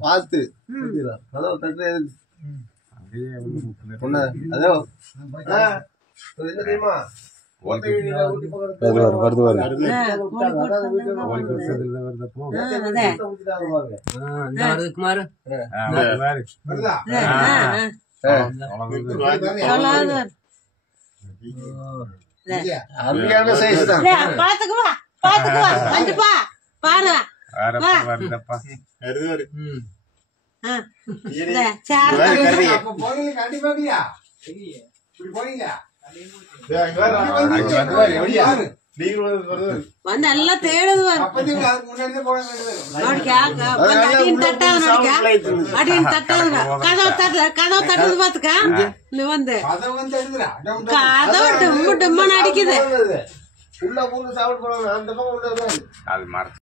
பார்த்து என்ன தெரியுமா வருது குமார் அருமையான சைஸ் தான். பாத்துக்குவா பாத்துக்குவா வந்துப்பா பாரு வந்து எல்லாம் தேடுது கதவு தட்டுறது பாத்துக்க வந்து கதவு டிம்மு டிம்மன்னு அடிக்குது.